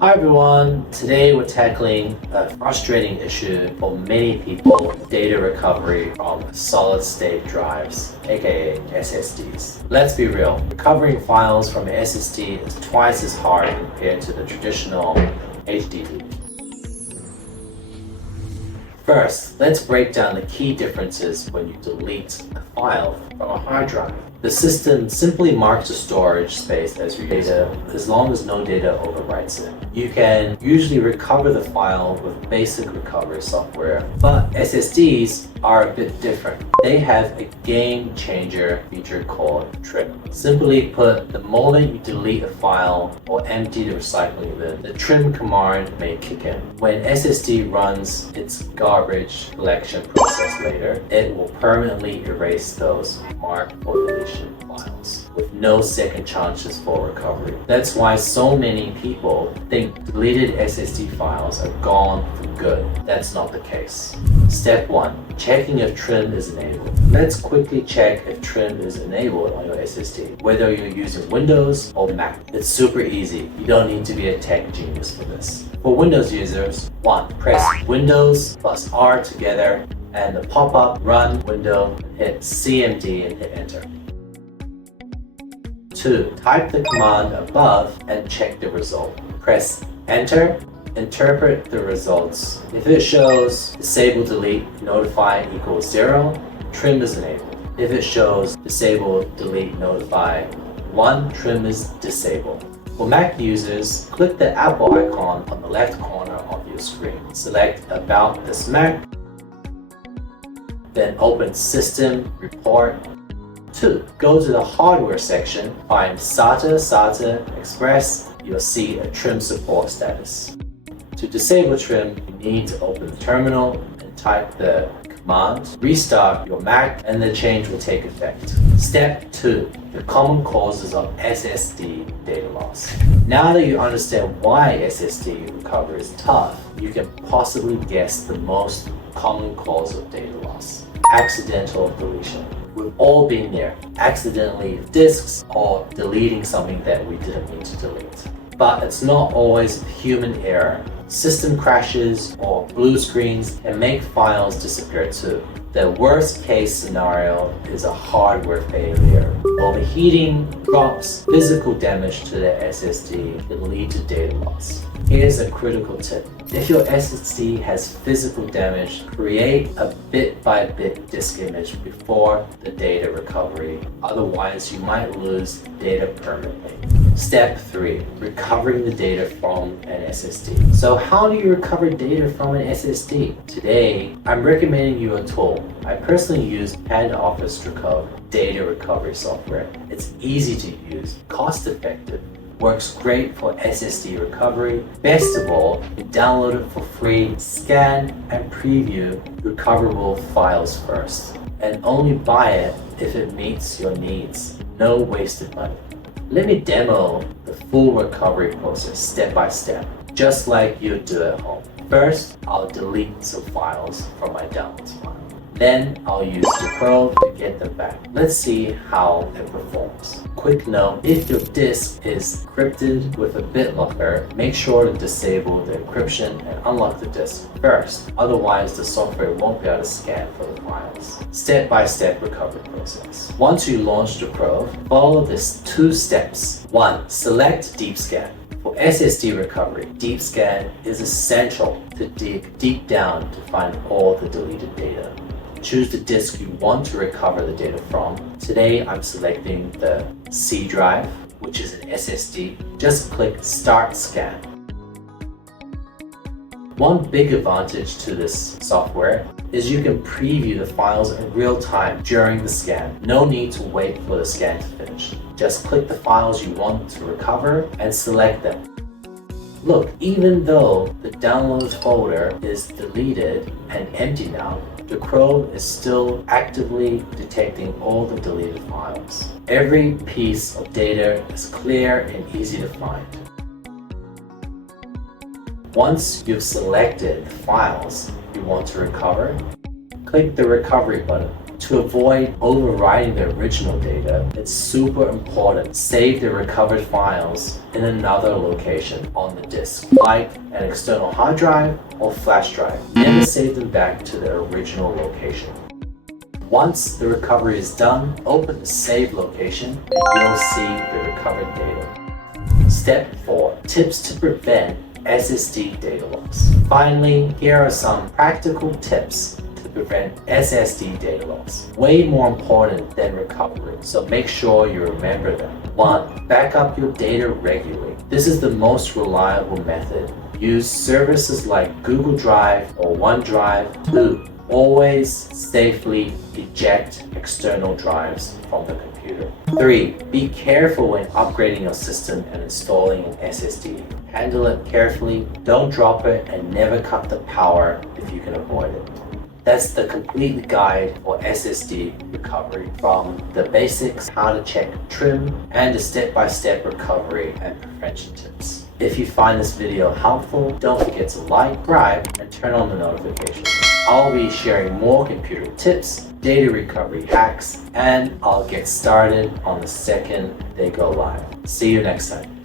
Hi everyone, today we're tackling a frustrating issue for many people, data recovery from solid state drives, aka SSDs. Let's be real, recovering files from an SSD is twice as hard compared to the traditional HDD. First, let's break down the key differences when you delete a file from a hard drive. The system simply marks the storage space as your data as long as no data overwrites it. You can usually recover the file with basic recovery software, but SSDs are a bit different. They have a game changer feature called trim. Simply put, the moment you delete a file or empty the recycling bin, the trim command may kick in. When SSD runs its garbage collection process later, it will permanently erase those marked for deletion files with no second chances for recovery. That's why so many people think deleted SSD files are gone for good. That's not the case. Step 1. Checking if trim is enabled. Let's quickly check if trim is enabled on your SSD, whether you're using Windows or Mac. It's super easy. You don't need to be a tech genius for this. For Windows users, 1. Press Windows plus R together and the pop-up Run window, hit CMD and hit Enter. 2. Type the command above and check the result. Press Enter, interpret the results. If it shows disable delete notify equals 0, trim is enabled. If it shows disable delete notify 1, trim is disabled. For Mac users, click the Apple icon on the left corner of your screen. Select About this Mac, then open System Report. 2. Go to the hardware section, find SATA Express, you'll see a trim support status. To disable trim, you need to open the terminal and type the command, restart your Mac, and the change will take effect. Step 2. The common causes of SSD data loss. Now that you understand why SSD recovery is tough, you can possibly guess the most common cause of data loss. Accidental deletion. We've all been there, accidentally disks or deleting something that we didn't mean to delete. But it's not always human error. System crashes or blue screens can make files disappear too. The worst case scenario is a hardware failure. Overheating, drops, physical damage to the SSD can lead to data loss. Here's a critical tip. If your SSD has physical damage, create a bit-by-bit disk image before the data recovery. Otherwise, you might lose data permanently. Step 3. Recovering the data from an SSD. So how do you recover data from an SSD? Today, I'm recommending you a tool. I personally use PandaOffice Drecov data recovery software. It's easy to use, cost-effective, works great for SSD recovery. Best of all, you download it for free, scan and preview recoverable files first, and only buy it if it meets your needs. No wasted money. Let me demo the full recovery process step by step, just like you'd do at home. First, I'll delete some files from my downloads file. Then I'll use Drecov to get them back. Let's see how it performs. Quick note, if your disk is encrypted with a BitLocker, make sure to disable the encryption and unlock the disk first. Otherwise, the software won't be able to scan for the files. Step-by-step recovery process. Once you launch Drecov, follow these 2 steps. 1. Select Deep Scan. For SSD recovery, Deep Scan is essential to dig deep down to find all the deleted data. Choose the disk you want to recover the data from. Today, I'm selecting the C drive, which is an SSD. Just click Start Scan. One big advantage to this software is you can preview the files in real time during the scan. No need to wait for the scan to finish. Just click the files you want to recover and select them. Look, even though the downloads folder is deleted and empty now, Drecov is still actively detecting all the deleted files. Every piece of data is clear and easy to find. Once you've selected the files you want to recover, click the recovery button. To avoid overwriting the original data, it's super important to save the recovered files in another location on the disk, like an external hard drive or flash drive. Never save them back to their original location. Once the recovery is done, open the save location and you'll see the recovered data. Step 4. Tips to prevent SSD data loss. Finally, here are some practical tips to prevent SSD data loss. Way more important than recovery, so make sure you remember them. 1. Back up your data regularly. This is the most reliable method. Use services like Google Drive or OneDrive to always safely eject external drives from the computer. 3. Be careful when upgrading your system and installing an SSD. Handle it carefully, don't drop it, and never cut the power if you can avoid it. That's the complete guide for SSD recovery, from the basics, how to check trim, and the step-by-step recovery and prevention tips. If you find this video helpful, don't forget to like, subscribe, and turn on the notifications. I'll be sharing more computer tips, data recovery hacks, and I'll get started on the second they go live. See you next time.